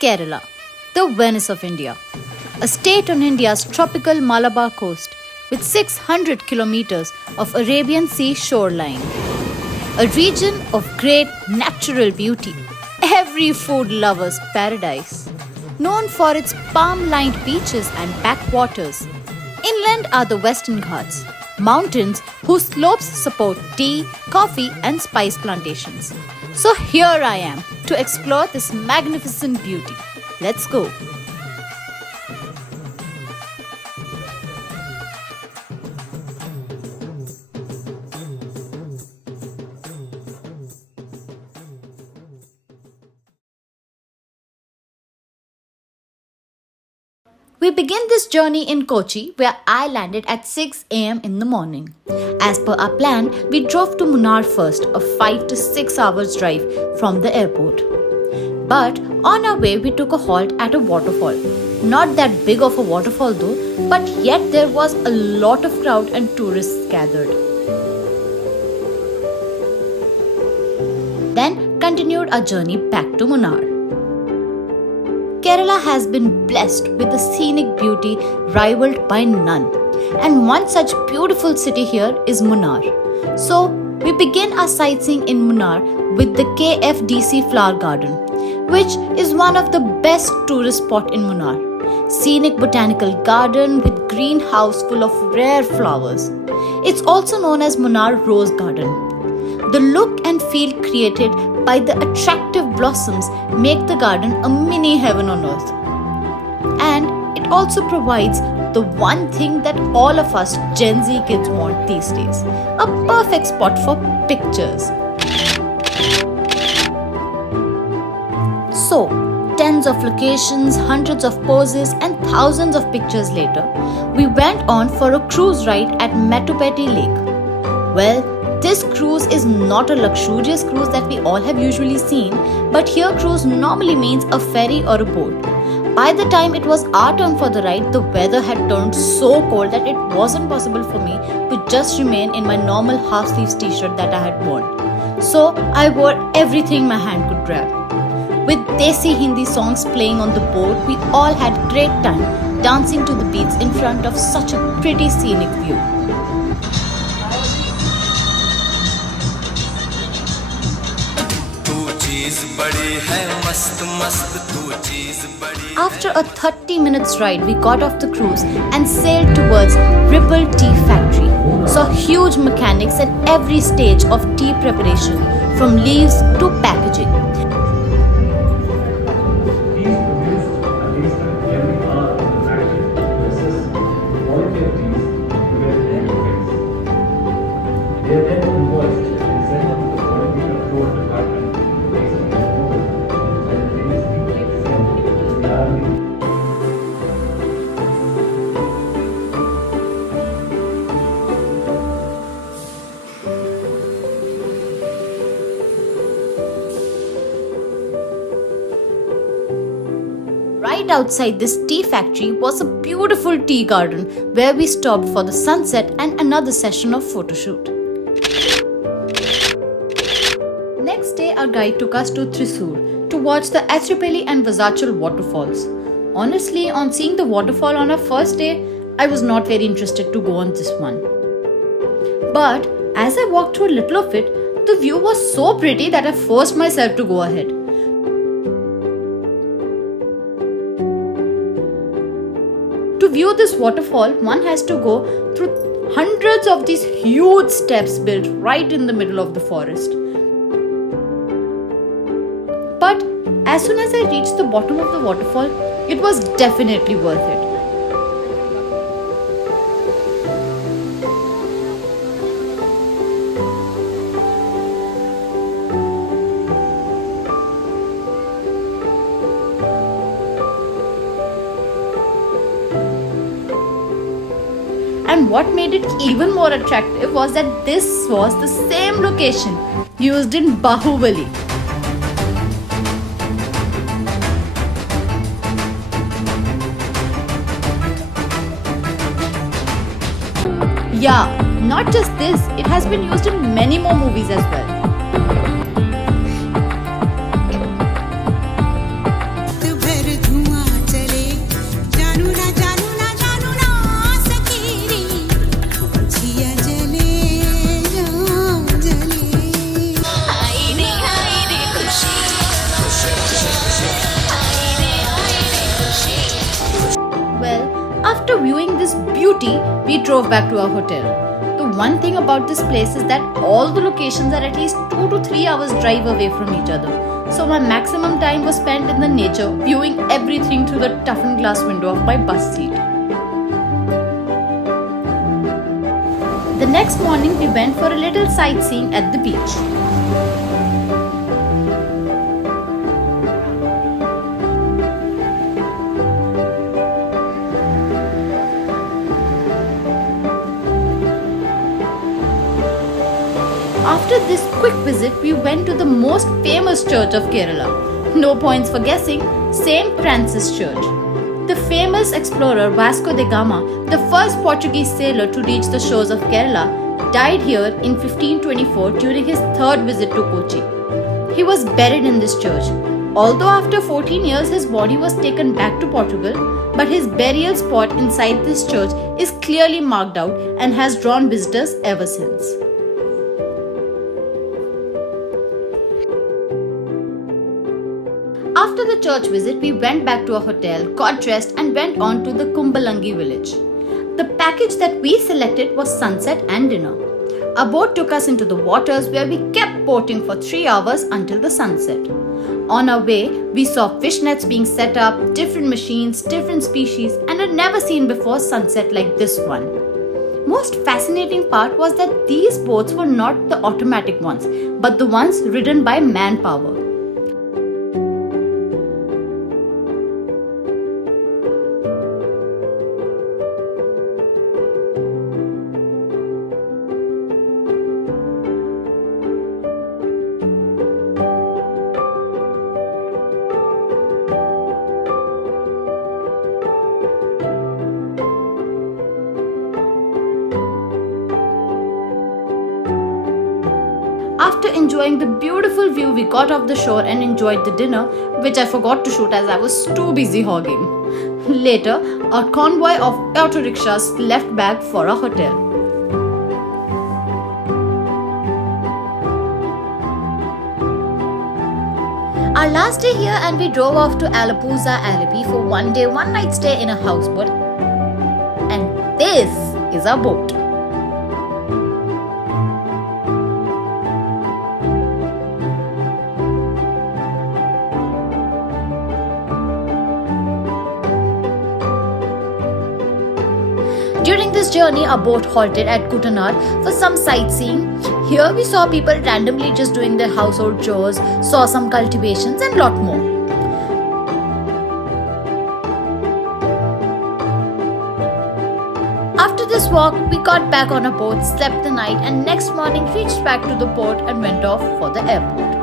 Kerala, the Venice of India, a state on India's tropical Malabar Coast with 600 kilometers of Arabian Sea shoreline. A region of great natural beauty, every food lover's paradise. Known for its palm-lined beaches and backwaters, inland are the Western Ghats, mountains whose slopes support tea, coffee and spice plantations. So here I am to explore this magnificent beauty. Let's go. We begin this journey in Kochi, where I landed at 6 am in the morning. As per our plan, we drove to Munnar first, a 5 to 6 hours drive from the airport. But on our way, we took a halt at a waterfall. Not that big of a waterfall though, but yet there was a lot of crowd and tourists gathered. Then continued our journey back to Munnar. Kerala has been blessed with a scenic beauty rivaled by none. And one such beautiful city here is Munnar. So, we begin our sightseeing in Munnar with the KFDC Flower Garden, which is one of the best tourist spots in Munnar. Scenic botanical garden with greenhouse full of rare flowers. It's also known as Munnar Rose Garden. The look and feel created by the attractive blossoms make the garden a mini heaven on earth. And it also provides the one thing that all of us Gen Z kids want these days, a perfect spot for pictures. So, tens of locations, hundreds of poses and thousands of pictures later, we went on for a cruise ride at Mettupeti Lake. Well, this cruise is not a luxurious cruise that we all have usually seen, but here cruise normally means a ferry or a boat. By the time it was our turn for the ride, the weather had turned so cold that it wasn't possible for me to just remain in my normal half-sleeves t-shirt that I had worn. So I wore everything my hand could grab. With Desi Hindi songs playing on the boat, we all had great time dancing to the beats in front of such a pretty scenic view. After a 30 minutes ride, we got off the cruise and sailed towards Ripple Tea Factory. Saw huge mechanics at every stage of tea preparation, from leaves to packaging. Right outside this tea factory was a beautiful tea garden where we stopped for the sunset and another session of photoshoot. Next day, our guide took us to Thrissur to watch the Escapade and Vazachal waterfalls. Honestly, on seeing the waterfall on our first day, I was not very interested to go on this one. But as I walked through a little of it, the view was so pretty that I forced myself to go ahead. To view this waterfall, one has to go through hundreds of these huge steps built right in the middle of the forest. But as soon as I reached the bottom of the waterfall, it was definitely worth it. And what made it even more attractive was that this was the same location used in Bahubali. Yeah, not just this, it has been used in many more movies as well. beauty, we drove back to our hotel. The one thing about this place is that all the locations are at least 2 to 3 hours drive away from each other. So my maximum time was spent in the nature, viewing everything through the toughened glass window of my bus seat. The next morning, we went for a little sightseeing at the beach. After this quick visit, we went to the most famous church of Kerala. No points for guessing, St. Francis Church. The famous explorer Vasco da Gama, the first Portuguese sailor to reach the shores of Kerala, died here in 1524 during his third visit to Kochi. He was buried in this church. Although after 14 years his body was taken back to Portugal, but his burial spot inside this church is clearly marked out and has drawn visitors ever since. After the church visit, we went back to our hotel, got dressed and went on to the Kumbalangi village. The package that we selected was sunset and dinner. A boat took us into the waters where we kept boating for 3 hours until the sunset. On our way, we saw fish nets being set up, different machines, different species, and had never seen before sunset like this one. Most fascinating part was that these boats were not the automatic ones, but the ones ridden by manpower. After enjoying the beautiful view, we got off the shore and enjoyed the dinner, which I forgot to shoot as I was too busy hogging. Later, a convoy of auto rickshaws left back for our hotel. Our last day here, and we drove off to Alappuzha, Alipi for 1 day, 1 night stay in a houseboat. And this is our boat. During this journey, our boat halted at Kuttanar for some sightseeing. Here we saw people randomly just doing their household chores, saw some cultivations and lot more. After this walk, we got back on a boat, slept the night and next morning reached back to the port and went off for the airport.